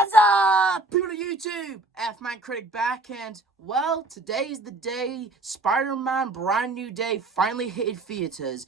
What's up, people of YouTube? F-Man Critic back, and, well, today's the day Spider-Man Brand New Day finally hit theaters.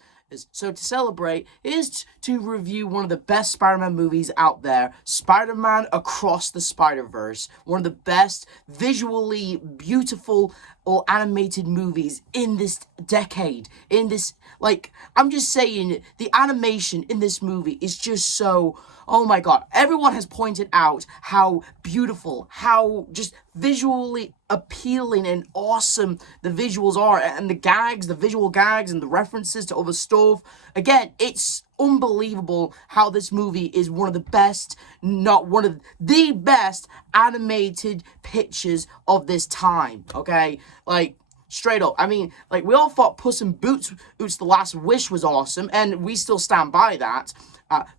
So to celebrate is to review one of the best Spider-Man movies out there, Spider-Man Across the Spider-Verse. One of the best visually beautiful or animated movies in this decade. I'm just saying, the animation in this movie is just so, oh my god. Everyone has pointed out how beautiful, how just visually appealing and awesome the visuals are, and the visual gags and the references to other stuff. Again, it's unbelievable how this movie is one of the best, not one of the best animated pictures of this time, okay? Like, straight up. I mean, like, we all thought Puss in Boots, The Last Wish was awesome, and we still stand by that.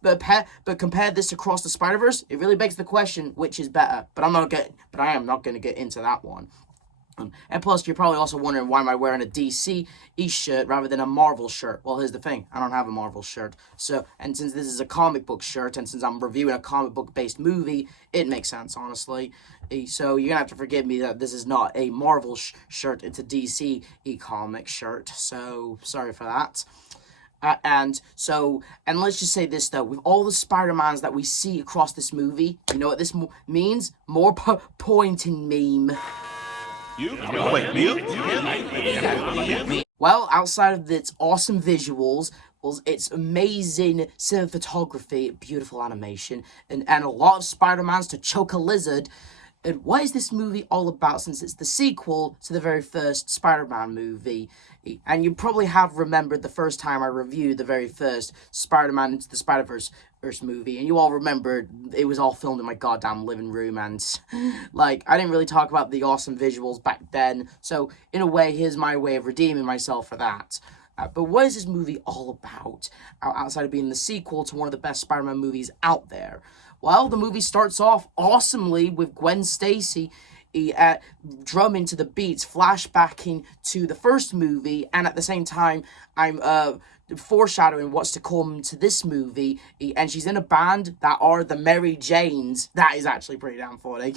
But compare this to Across the Spider-Verse, it really begs the question, which is better? But I am not going to get into that one. And plus, you're probably also wondering, why am I wearing a DC shirt rather than a Marvel shirt? Well, here's the thing. I don't have a Marvel shirt. And since this is a comic book shirt, and since I'm reviewing a comic book-based movie, it makes sense, honestly. So you're going to have to forgive me that this is not a Marvel shirt. It's a DC comic shirt. So, sorry for that. And let's just say this, though. With all the Spider-Mans that we see across this movie, you know what this means? More pointing meme. Well, outside of its awesome visuals, its amazing cinematography, beautiful animation, and a lot of Spider-Mans to choke a lizard, and what is this movie all about, since it's the sequel to the very first Spider-Man movie? And you probably have remembered the first time I reviewed the very first Spider-Man Into the Spider-Verse movie, and you all remembered it was all filmed in my goddamn living room, and, like, I didn't really talk about the awesome visuals back then, so, in a way, here's my way of redeeming myself for that. But what is this movie all about, outside of being the sequel to one of the best Spider-Man movies out there? Well, the movie starts off awesomely with Gwen Stacy drumming to the beats, flashbacking to the first movie, and at the same time, I'm foreshadowing what's to come to this movie, and she's in a band that are the Mary Janes. That is actually pretty damn funny.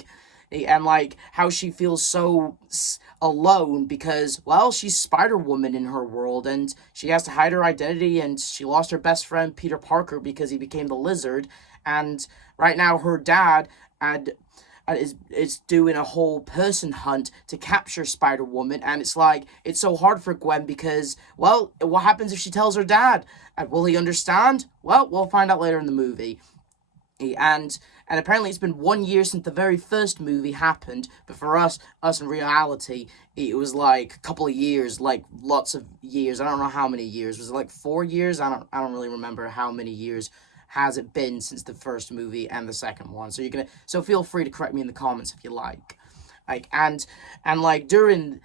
And, like, how she feels so alone because, well, she's Spider-Woman in her world, and she has to hide her identity, and she lost her best friend, Peter Parker, because he became the Lizard, and right now her dad is doing a whole person hunt to capture Spider-Woman, and it's like, it's so hard for Gwen because, well, what happens if she tells her dad? And will he understand? Well, we'll find out later in the movie. And apparently it's been 1 year since the very first movie happened, but for us in reality, it was like a couple of years, like lots of years. I don't know how many years. Was it like 4 years? I don't really remember how many years has it been since the first movie and the second one. So feel free to correct me in the comments if you like. Like, and during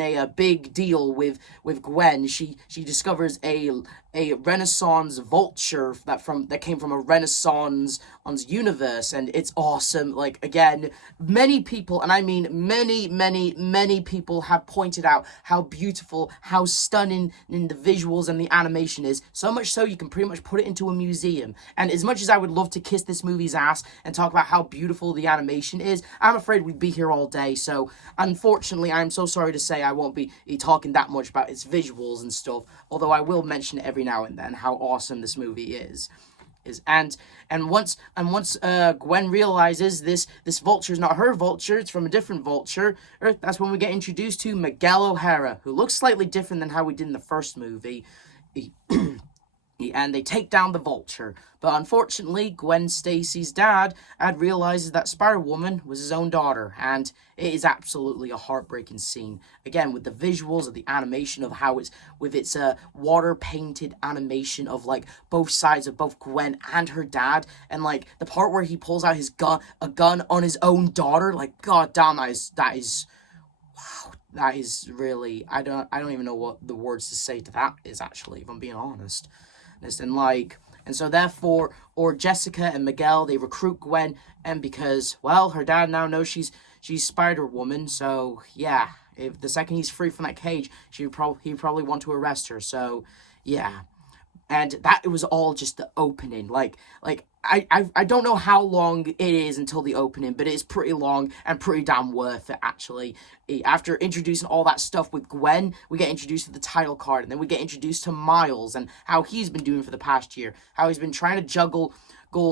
a big deal with Gwen, she discovers a Renaissance vulture that came from a Renaissance universe, and it's awesome. Like, again, many people, and I mean many people have pointed out how beautiful, how stunning in the visuals and the animation is, so much so you can pretty much put it into a museum. And as much as I would love to kiss this movie's ass and talk about how beautiful the animation is, I'm afraid we'd be here all day. So unfortunately, I'm so sorry to say I won't be talking that much about its visuals and stuff, although I will mention it every now and then how awesome this movie is. And once Gwen realizes this vulture is not her vulture, it's from a different vulture, that's when we get introduced to Miguel O'Hara, who looks slightly different than how we did in the first movie. And they take down the vulture. But unfortunately, Gwen Stacy's dad realizes that Spider-Woman was his own daughter, and it is absolutely a heartbreaking scene. Again, with the visuals of the animation of how it's, with its water-painted animation of, like, both sides of both Gwen and her dad, and, like, the part where he pulls out a gun on his own daughter, like, god damn, that is wow. That is really, I don't even know what the words to say to that is, actually, if I'm being honest. And so therefore, Jessica and Miguel, they recruit Gwen, and because, well, her dad now knows she's Spider-Woman, so, yeah, if the second he's free from that cage, he'd probably want to arrest her, so, yeah. And it was all just the opening, like, I don't know how long it is until the opening, but it's pretty long and pretty damn worth it, actually. After introducing all that stuff with Gwen, we get introduced to the title card, and then we get introduced to Miles and how he's been doing for the past year, how he's been trying to juggle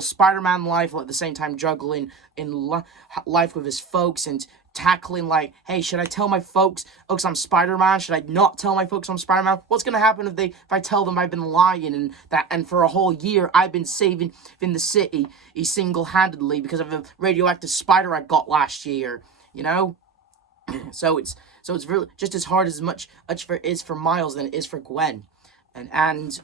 Spider-Man life while at the same time juggling in life with his folks and tackling, like, hey, should I tell my folks I'm Spider-Man? Should I not tell my folks I'm Spider-Man? What's gonna happen if I tell them I've been lying and for a whole year I've been saving in the city single-handedly because of a radioactive spider I got last year, you know? So it's really just as hard as much for it is for Miles than it is for Gwen. And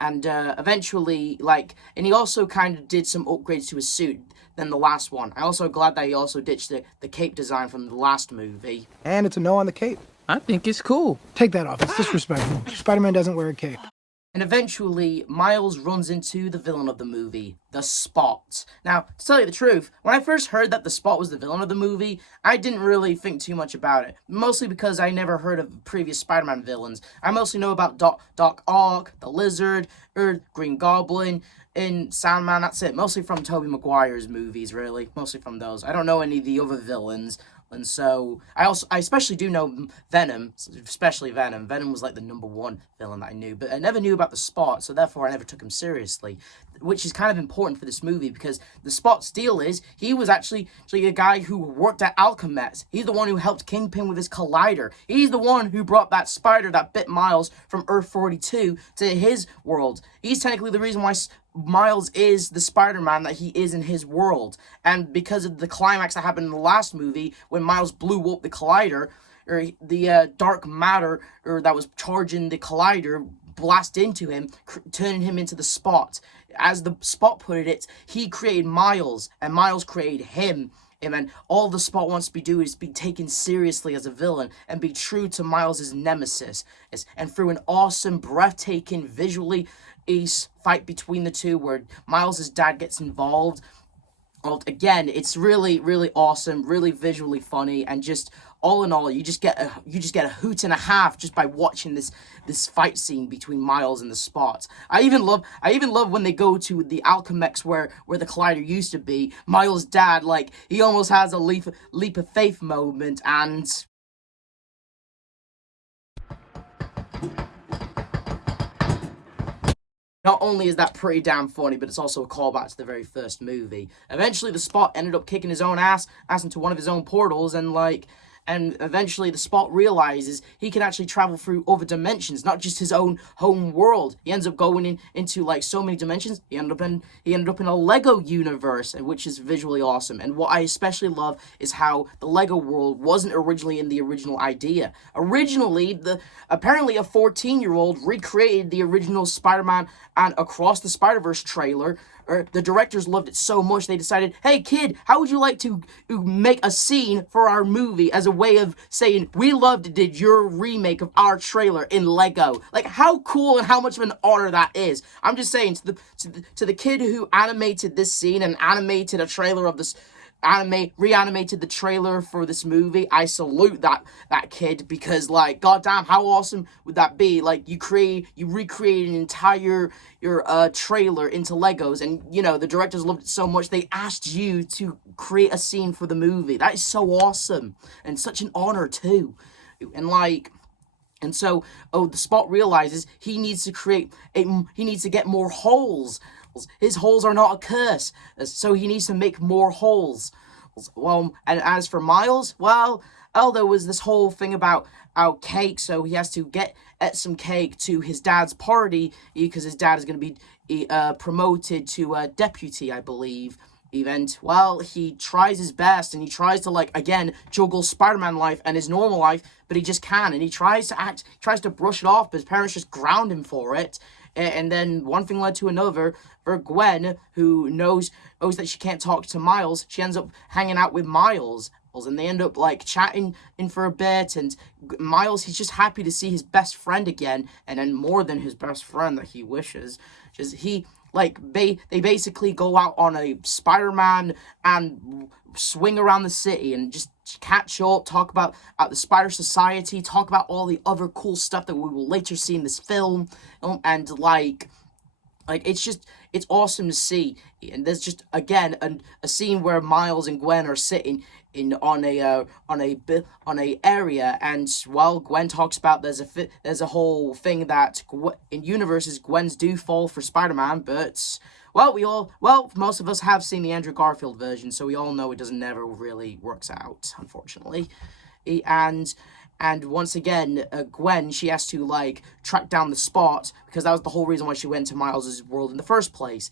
eventually, like, and he also kind of did some upgrades to his suit than the last one. I'm also glad that he also ditched the cape design from the last movie. And it's a no on the cape. I think it's cool. Take that off. It's disrespectful. Spider-Man doesn't wear a cape. And eventually, Miles runs into the villain of the movie, the Spot. Now, to tell you the truth, when I first heard that the Spot was the villain of the movie, I didn't really think too much about it. Mostly because I never heard of previous Spider-Man villains. I mostly know about Doc Ock, the Lizard, Green Goblin, and Sandman. That's it. Mostly from Tobey Maguire's movies, really. Mostly from those. I don't know any of the other villains. And so, I especially do know Venom, especially Venom. Venom was like the #1 villain that I knew, but I never knew about the Spot, so therefore I never took him seriously, which is kind of important for this movie, because the Spot's deal is, he was actually a guy who worked at Alchemets. He's the one who helped Kingpin with his collider. He's the one who brought that spider that bit Miles from Earth-42 to his world. He's technically the reason why Miles is the Spider-Man that he is in his world. And because of the climax that happened in the last movie, when Miles blew up the collider, or the dark matter that was charging the collider blasted into him, turning him into the Spot. As the Spot put it, he created Miles, and Miles created him. And all the Spot wants to do is be taken seriously as a villain and be true to Miles' nemesis. And through an awesome, breathtaking, visually ace fight between the two, where Miles' dad gets involved. Again, it's really, really awesome, really visually funny, and just all in all, you just get a hoot and a half just by watching this fight scene between Miles and the Spot. I even love when they go to the Alchemex where the collider used to be. Miles' dad, like, he almost has a leap of faith moment, and not only is that pretty damn funny, but it's also a callback to the very first movie. Eventually, the Spot ended up kicking his own ass into one of his own portals, and eventually the Spot realizes he can actually travel through other dimensions, not just his own home world. He ends up going into like so many dimensions. He ended up in a Lego universe, which is visually awesome. And what I especially love is how the Lego world wasn't originally in the original idea. Originally, apparently a 14-year-old recreated the original Spider-Man and Across the Spider-Verse trailer. The directors loved it so much they decided, hey kid, how would you like to make a scene for our movie as a way of saying, we loved did your remake of our trailer in Lego? Like, how cool and how much of an honor that is. I'm just saying, to the kid who animated this scene and animated a trailer of this, reanimated the trailer for this movie, I salute that kid, because, like, goddamn, how awesome would that be? Like, you recreate an entire trailer into Legos, and, you know, the directors loved it so much they asked you to create a scene for the movie. That is so awesome, and such an honor too. And so, the Spot realizes he needs to get more holes. His holes are not a curse, so he needs to make more holes. Well, and as for Miles, well, there was this whole thing about cake, so he has to get some cake to his dad's party, because his dad is going to be promoted to a deputy, I believe. Event. Well, he tries his best, and he tries to, like, again, juggle Spider-Man life and his normal life, but he just can't, and he tries to brush it off, but his parents just ground him for it. And then one thing led to another. For Gwen, who knows that she can't talk to Miles, she ends up hanging out with Miles, and they end up, like, chatting in for a bit, and Miles, he's just happy to see his best friend again, and then more than his best friend that he wishes. They basically go out on a Spider-Man and swing around the city and just catch up, talk about the Spider Society, talk about all the other cool stuff that we will later see in this film, and it's awesome to see. And there's just again a scene where Miles and Gwen are sitting in on a area, and while Gwen talks about there's a whole thing that in universes Gwens do fall for Spider-Man, but most of us have seen the Andrew Garfield version, so we all know it doesn't never really works out, unfortunately. And once again, Gwen, she has to, like, track down the Spot, because that was the whole reason why she went to Miles' world in the first place.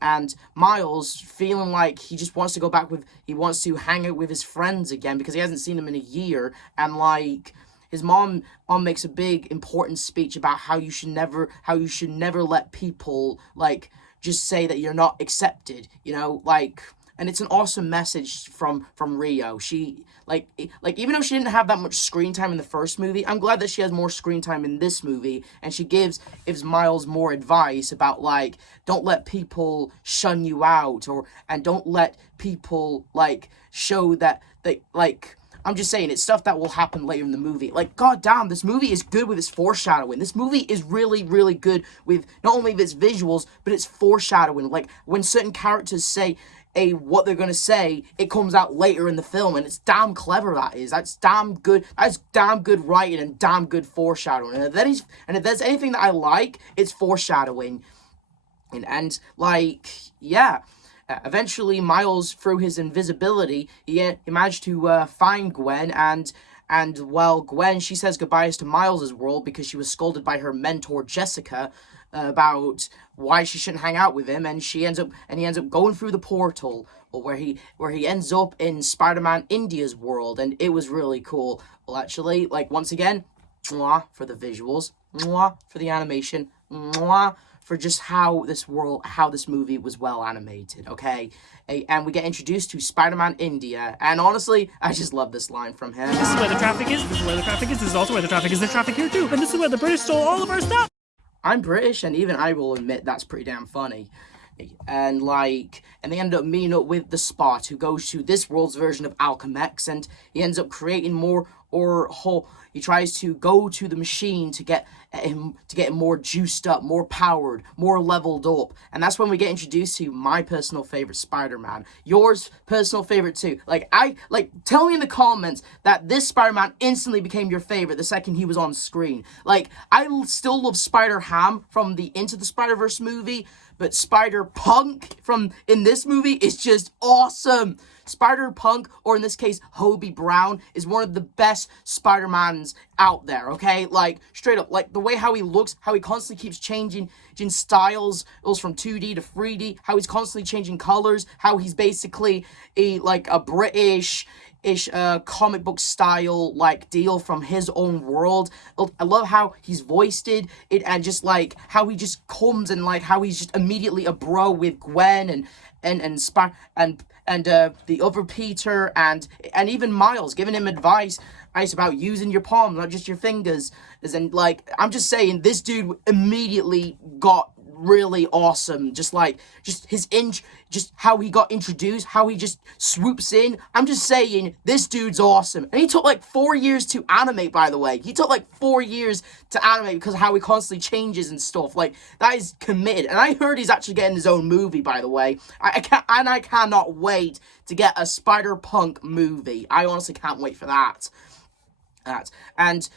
And Miles, feeling like he just wants to go back he wants to hang out with his friends again, because he hasn't seen them in a year, and, like, his mom makes a big, important speech about how you should never let people, like, just say that you're not accepted, like... And it's an awesome message from Rio. She, like, even though she didn't have that much screen time in the first movie, I'm glad that she has more screen time in this movie, and she gives Miles more advice about, like, don't let people shun you out, and don't let people, like, show that like, I'm just saying, it's stuff that will happen later in the movie. Like, goddamn, this movie is good with its foreshadowing. This movie is really, really good with not only its visuals, but its foreshadowing. Like, when certain characters say what they're gonna say, it comes out later in the film, and it's damn clever, that is. That's damn good. That's damn good writing and damn good foreshadowing. And if there's anything that I like, it's foreshadowing. And like, yeah. Eventually, Miles, through his invisibility, he managed to find Gwen, and Gwen, she says goodbyes to Miles' world because she was scolded by her mentor, Jessica, about why she shouldn't hang out with him, and he ends up going through the portal, where he ends up in Spider-Man India's world, and it was really cool. Well, actually, like, once again, mwah for the visuals, mwah for the animation, mwah for just how this movie was well animated, okay? And we get introduced to Spider-Man India, and honestly, I just love this line from him. This is where the traffic is, this is where the traffic is, this is also where the traffic is, there's traffic here too, and this is where the British stole all of our stuff! I'm British, and even I will admit that's pretty damn funny. And they end up meeting up with the Spot, who goes to this world's version of Alchemex, and he ends up creating he tries to go to the machine to get him more juiced up, more powered, more leveled up. And that's when we get introduced to my personal favorite Spider-Man. Yours personal favorite too. Tell me in the comments that this Spider-Man instantly became your favorite the second he was on screen. Like, I still love Spider-Ham from the Into the Spider-Verse movie, but Spider-Punk in this movie is just awesome. Spider-Punk, or in this case, Hobie Brown, is one of the best Spider-Mans out there, okay? Like, straight up, like, the way how he looks, how he constantly keeps changing styles, it goes from 2D to 3D, how he's constantly changing colors, how he's basically a British-ish comic book style, like, deal from his own world. I love how he's voiced it, and just, like, how he just comes, and, like, how he's just immediately a bro with Gwen, and the other Peter, and even Miles, giving him advice about using your palms, not just your fingers. And, like, I'm just saying, this dude immediately got really awesome. Just how he got introduced, how he just swoops in. I'm just saying, this dude's awesome. And he took, like, 4 years to animate, by the way. He took, like, 4 years to animate because of how he constantly changes and stuff. Like, that is committed. And I heard he's actually getting his own movie, by the way. I cannot wait to get a Spider-Punk movie. I honestly can't wait for that. And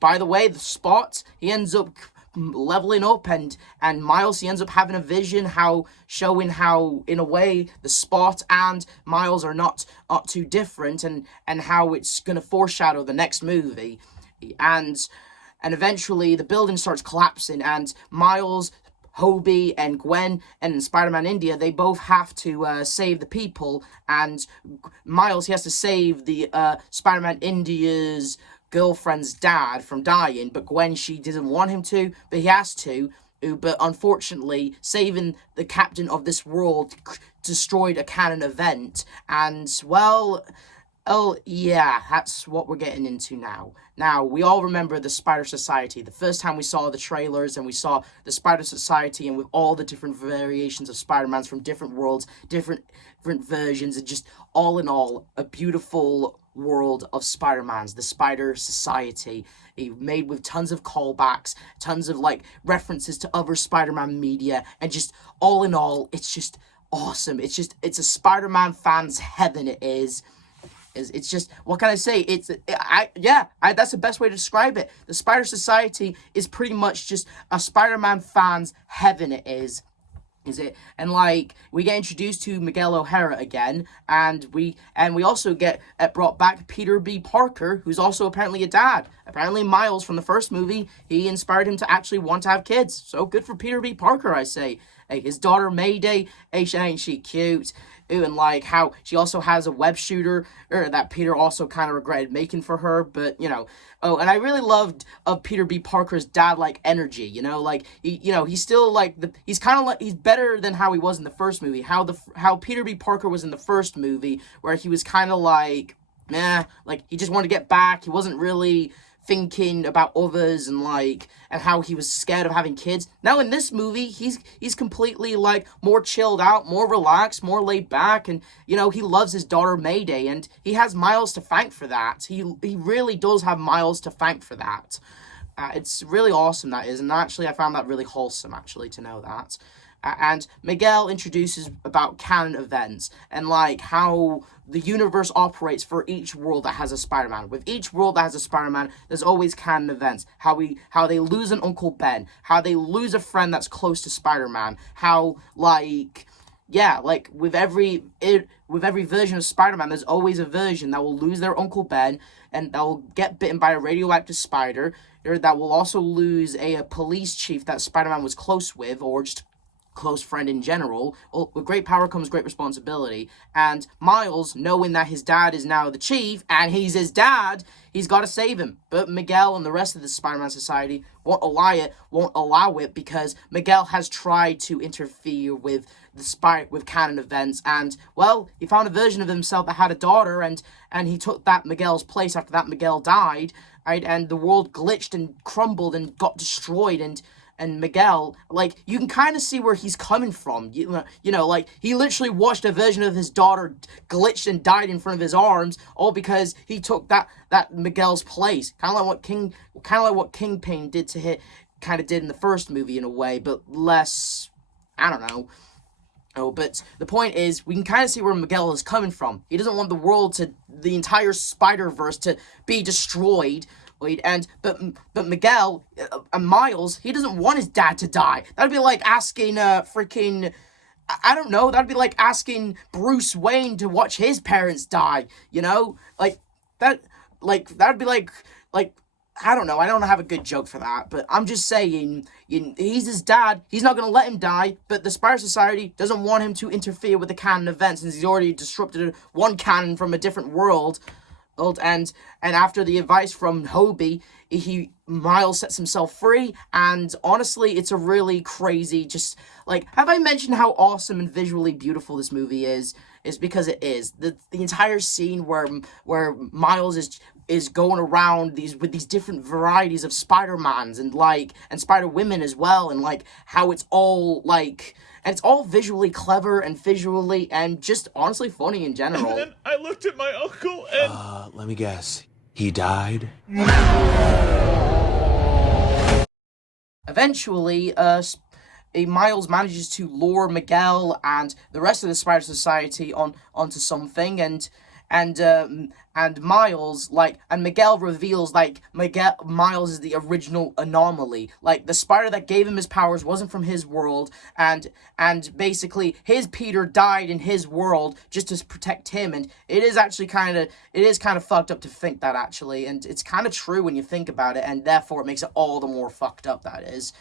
by the way, the Spot, he ends up leveling up, and Miles, he ends up having a vision showing how in a way the Spot and Miles are not too different, and how it's gonna foreshadow the next movie, and eventually the building starts collapsing, and Miles, Hobie, and Gwen, and Spider-Man India, they both have to save the people, and Miles, he has to save the Spider-Man India's girlfriend's dad from dying, but Gwen, she didn't want him to, but he has to. But unfortunately, saving the captain of this world destroyed a canon event, and, well, oh, yeah, that's what we're getting into now. Now, we all remember the Spider Society. The first time we saw the trailers, and we saw the Spider Society, and with all the different variations of Spider-Mans from different worlds, different versions, and just all in all, a beautiful, world of Spider-Man's, the Spider Society, made with tons of callbacks, tons of like references to other Spider-Man media, and just all in all, it's just awesome. It's a Spider-Man fan's heaven. It's just, what can I say? That's the best way to describe it. The Spider Society is pretty much just a Spider-Man fan's heaven. It is it? And like, we get introduced to Miguel O'Hara again, and we also get brought back Peter B. Parker, who's also apparently a dad. Apparently Miles from the first movie, he inspired him to actually want to have kids. So good for Peter B. Parker, I say. Hey, his daughter Mayday, ain't she cute? Ooh, and like how she also has a web shooter that Peter also kind of regretted making for her, but you know. Oh, and I really loved of Peter B. Parker's dad-like energy, you know, like he's still like he's kind of like, he's better than how he was in the first movie. How Peter B. Parker was in the first movie, where he was kind of like, like he just wanted to get back. He wasn't really thinking about others, and how he was scared of having kids. Now in this movie, he's completely like more chilled out, more relaxed, more laid back, and he loves his daughter Mayday, and he has Miles to thank for that. He really does have Miles to thank for that. It's really awesome, that is, and actually I found that really wholesome, actually, to know that. And Miguel introduces about canon events and like how the universe operates for each world that has a Spider-Man. With each world that has a Spider-Man, there's always canon events. How they lose an Uncle Ben, how they lose a friend that's close to Spider-Man, how with every version of Spider-Man, there's always a version that will lose their Uncle Ben and that will get bitten by a radioactive spider, or that will also lose a police chief that Spider-Man was close with, or just close friend in general. Well, with great power comes great responsibility, and Miles, knowing that his dad is now the chief and he's his dad, he's got to save him. But Miguel and the rest of the Spider-Man Society won't allow it because Miguel has tried to interfere with with canon events, and well, he found a version of himself that had a daughter, and he took that Miguel's place after that Miguel died, right? And the world glitched and crumbled and got destroyed, and Miguel, like, you can kind of see where he's coming from. Like, he literally watched a version of his daughter glitched and died in front of his arms, all because he took that Miguel's place. Kind of like what Kingpin did in the first movie in a way, but less, I don't know. Oh, but the point is, we can kind of see where Miguel is coming from. He doesn't want the entire Spider-Verse to be destroyed. But Miguel, Miles, he doesn't want his dad to die. That'd be like asking I don't know, that'd be like asking Bruce Wayne to watch his parents die, Like, that'd be like, I don't know, I don't have a good joke for that, but I'm just saying, he's his dad, he's not going to let him die, but the Spider Society doesn't want him to interfere with the canon events, since he's already disrupted one canon from a different world. And after the advice from Hobie, Miles sets himself free, and honestly, it's a really crazy, just, like, have I mentioned how awesome and visually beautiful this movie is? It's because it is. The entire scene where Miles is going around with these different varieties of Spider-Mans and Spider-Women as well, and like how it's all like, and it's all visually clever and visually and just honestly funny in general. And then I looked at my uncle and Let me guess. He died? Eventually, Miles manages to lure Miguel and the rest of the Spider Society onto something, and Miles, and Miguel reveals, Miles is the original anomaly. Like, the spider that gave him his powers wasn't from his world, and basically, his Peter died in his world just to protect him, and it is kind of fucked up to think that, actually, and it's kind of true when you think about it, and therefore it makes it all the more fucked up, that is.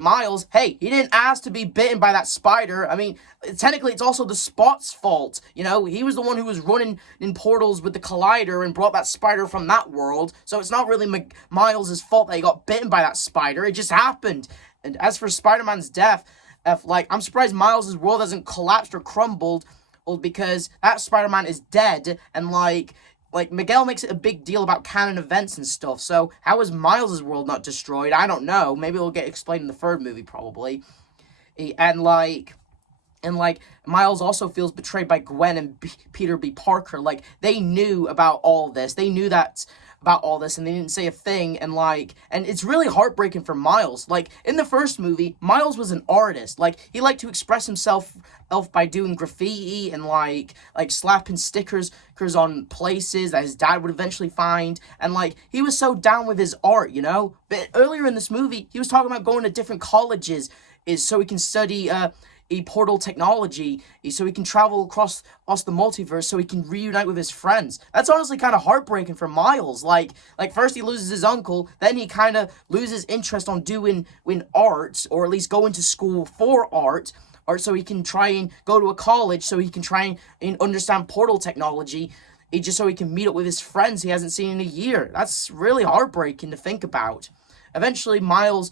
Miles, hey, he didn't ask to be bitten by that spider. I mean, technically, it's also the Spot's fault. He was the one who was running in portals with the Collider and brought that spider from that world. So it's not really Miles' fault that he got bitten by that spider. It just happened. And as for Spider-Man's death, I'm surprised Miles' world hasn't collapsed or crumbled, because that Spider-Man is dead, and Miguel makes it a big deal about canon events and stuff, so how is Miles' world not destroyed? I don't know. Maybe it'll get explained in the third movie, probably. And And, like, Miles also feels betrayed by Gwen and Peter B. Parker. Like, they knew about all this. They knew that about all this, and they didn't say a thing. And, like, and it's really heartbreaking for Miles. Like, in the first movie, Miles was an artist. Like, he liked to express himself by doing graffiti and, like slapping stickers on places that his dad would eventually find. And, like, he was so down with his art, you know? But earlier in this movie, he was talking about going to different colleges so he can study, portal technology, so he can travel across the multiverse, so he can reunite with his friends. That's honestly kind of heartbreaking for Miles. Like first he loses his uncle, then he kind of loses interest on doing art, or at least going to school for art, or so he can try and go to a college, so he can try and understand portal technology, just so he can meet up with his friends he hasn't seen in a year. That's really heartbreaking to think about. Eventually, Miles,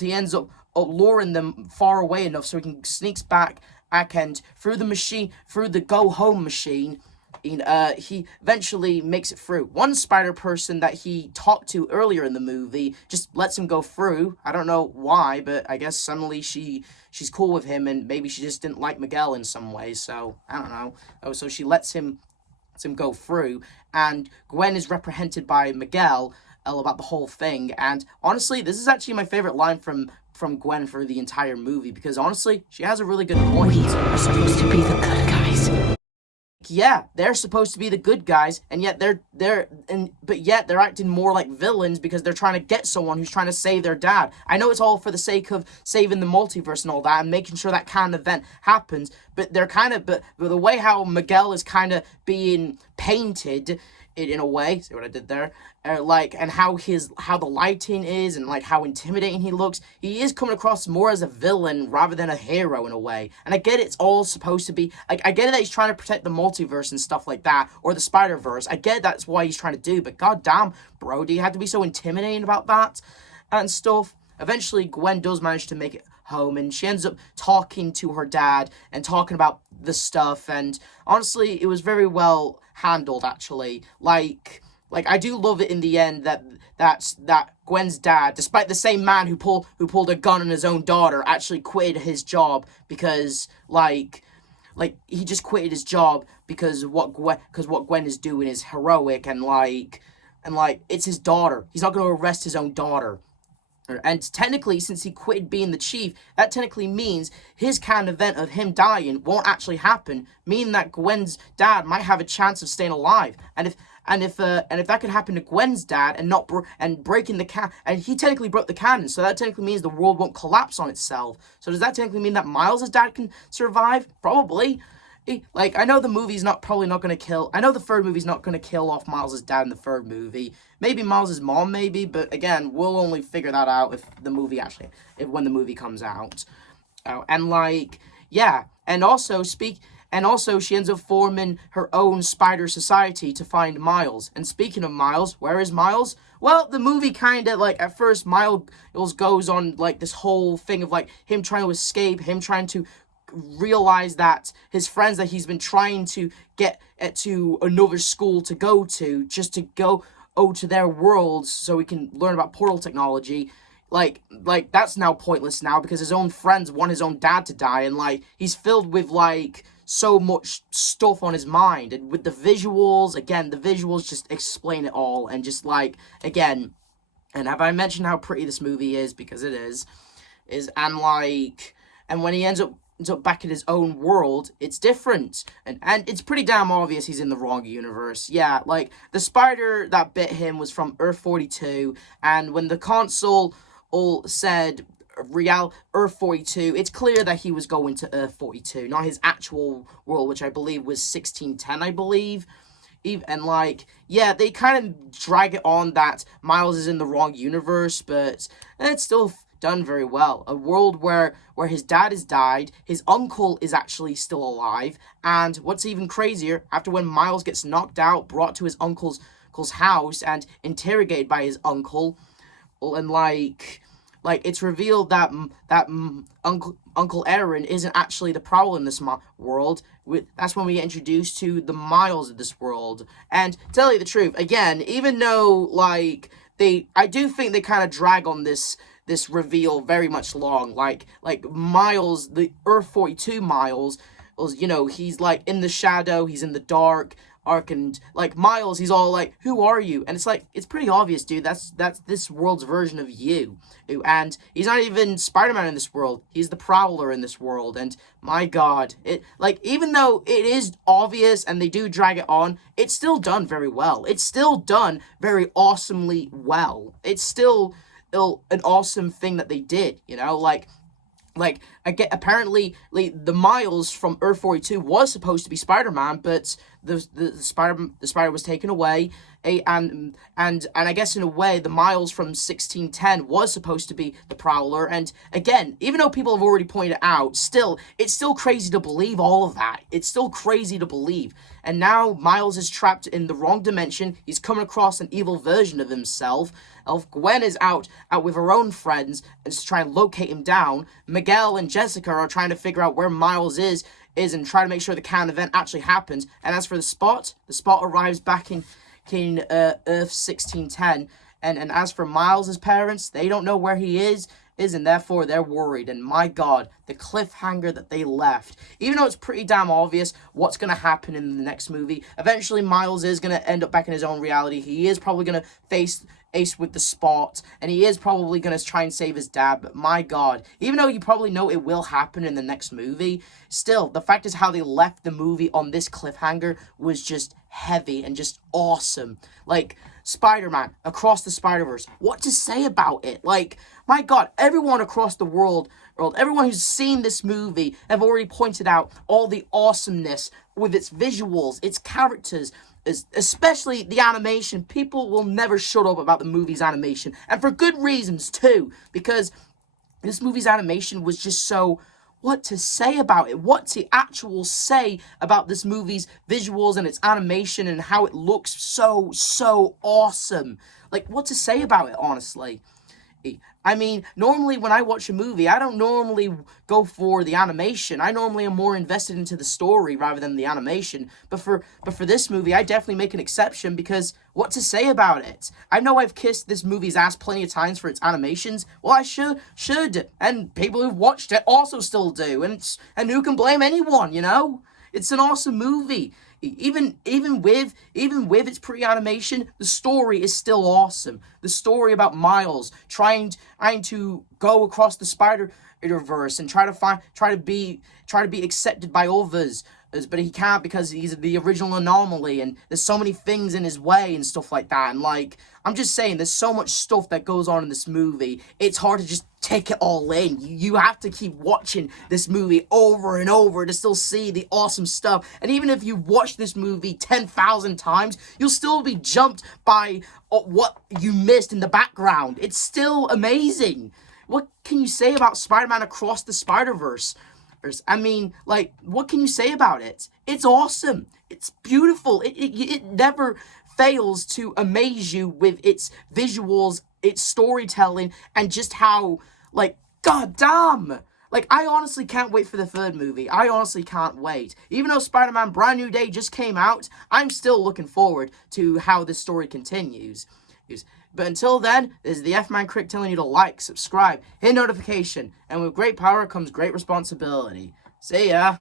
he ends up luring them far away enough so he can sneaks back and through the go home machine, he eventually makes it through. One spider person that he talked to earlier in the movie just lets him go through. I don't know why, but I guess suddenly she's cool with him, and maybe she just didn't like Miguel in some way, so I don't know. So she lets him go through, and Gwen is reprehended by Miguel about the whole thing. And honestly, this is actually my favorite line from Gwen for the entire movie, because honestly, she has a really good point. We are supposed to be the good guys. Yeah, they're supposed to be the good guys, and yet but yet they're acting more like villains because they're trying to get someone who's trying to save their dad. I know it's all for the sake of saving the multiverse and all that, and making sure that kind of event happens, but they're kind of, but the way how Miguel is kind of being painted, in a way, see what I did there, and how the lighting is, and like how intimidating he looks, he is coming across more as a villain rather than a hero in a way. And I get it's all supposed to be, like, I get it that he's trying to protect the multiverse and stuff like that, or the Spider-Verse. I get that's why he's trying to do, but goddamn, bro, do you have to be so intimidating about that and stuff? Eventually, Gwen does manage to make it home, and she ends up talking to her dad and talking about the stuff, and honestly, it was very well handled, actually. Like I do love it in the end that Gwen's dad, despite the same man who pulled a gun on his own daughter, actually quitted his job because he just quitted his job because what Gwen is doing is heroic, and it's his daughter. He's not going to arrest his own daughter. And technically, since he quit being the chief, that technically means his kind of event of him dying won't actually happen, meaning that Gwen's dad might have a chance of staying alive. And if that could happen to Gwen's dad and breaking the can, and he technically broke the canon, so that technically means the world won't collapse on itself. So does that technically mean that Miles' dad can survive? Probably. I know the movie's probably not going to kill. I know the third movie's not going to kill off Miles' dad in the third movie. Maybe Miles' mom, maybe, but again, we'll only figure that out when the movie comes out. And also she ends up forming her own spider society to find Miles. And speaking of Miles, where is Miles? Well, the movie kind of, at first, Miles goes on, this whole thing of, him trying to escape, him trying to realize that his friends that he's been trying to get to another school to go to, just to go to their worlds so he can learn about portal technology, that's now pointless now, because his own friends want his own dad to die, and he's filled with so much stuff on his mind, and with the visuals just explain it all, and just again, and have I mentioned how pretty this movie is, because it is and when he ends up back in his own world, it's different. And it's pretty damn obvious he's in the wrong universe. Yeah, the spider that bit him was from Earth 42, and when the console all said Earth 42, it's clear that he was going to Earth 42, not his actual world, which I believe was 1610, I believe. And they kind of drag it on that Miles is in the wrong universe, but it's still done very well. A world where his dad has died, his uncle is actually still alive, and what's even crazier, after when Miles gets knocked out, brought to his uncle's house and interrogated by his uncle, and it's revealed that Uncle Aaron isn't actually the problem in this world. That's when we get introduced to the Miles of this world. And to tell you the truth, again, even though I do think they kind of drag on this this reveal very much long. Like Miles, the Earth 42 Miles, was, he's like in the shadow, he's in the dark. Arc, and like Miles, he's all like, "Who are you?" And it's like, it's pretty obvious, dude. That's this world's version of you. And he's not even Spider-Man in this world. He's the Prowler in this world. And my God, even though it is obvious and they do drag it on, it's still done very well. It's still done very awesomely well. It's still an awesome thing that they did. Apparently, the Miles from Earth 42 was supposed to be Spider-Man, but the spider was taken away, and I guess in a way, the Miles from 1610 was supposed to be the Prowler. And again, even though people have already pointed out, it's still crazy to believe all of that. It's still crazy to believe. And now Miles is trapped in the wrong dimension. He's coming across an evil version of himself. Gwen is out with her own friends and to try and locate him down. Miguel and Jessica are trying to figure out where Miles is and try to make sure the canon event actually happens. And as for the Spot arrives back in Earth 1610. And as for Miles' parents, they don't know where he is, and therefore they're worried. And my God, the cliffhanger that they left. Even though it's pretty damn obvious what's going to happen in the next movie, eventually Miles is going to end up back in his own reality. He is probably going to face Ace with the Spot, and he is probably going to try and save his dad. But my God, even though you probably know it will happen in the next movie, still, the fact is how they left the movie on this cliffhanger was just heavy and just awesome. Like, Spider-Man, Across the Spider-Verse, what to say about it? Like, my God, everyone across the world, everyone who's seen this movie have already pointed out all the awesomeness with its visuals, its characters, especially the animation. People will never shut up about the movie's animation, and for good reasons too, because this movie's animation was just so... What to say about it? What to actually say about this movie's visuals and its animation and how it looks so awesome? Like, what to say about it, honestly? I mean, normally when I watch a movie, I don't normally go for the animation. I normally am more invested into the story rather than the animation. But for this movie, I definitely make an exception, because what to say about it? I know I've kissed this movie's ass plenty of times for its animations. Well, I should, and people who've watched it also still do. And who can blame anyone? It's an awesome movie. Even with its pre-animation, the story is still awesome. The story about Miles trying to go across the Spider-Verse and try to be accepted by others, but he can't because he's the original anomaly, and there's so many things in his way and stuff like that. And I'm just saying, there's so much stuff that goes on in this movie. It's hard to just take it all in. You have to keep watching this movie over and over to still see the awesome stuff. And even if you watch this movie 10,000 times, you'll still be jumped by what you missed in the background. It's still amazing. What can you say about Spider-Man Across the Spider-Verse? I mean, what can you say about it? It's awesome. It's beautiful. It never fails to amaze you with its visuals, its storytelling, and just how, god damn! I honestly can't wait for the third movie. I honestly can't wait. Even though Spider-Man Brand New Day just came out, I'm still looking forward to how this story continues. But until then, this is the F-Man Critic telling you to like, subscribe, hit notification, and with great power comes great responsibility. See ya!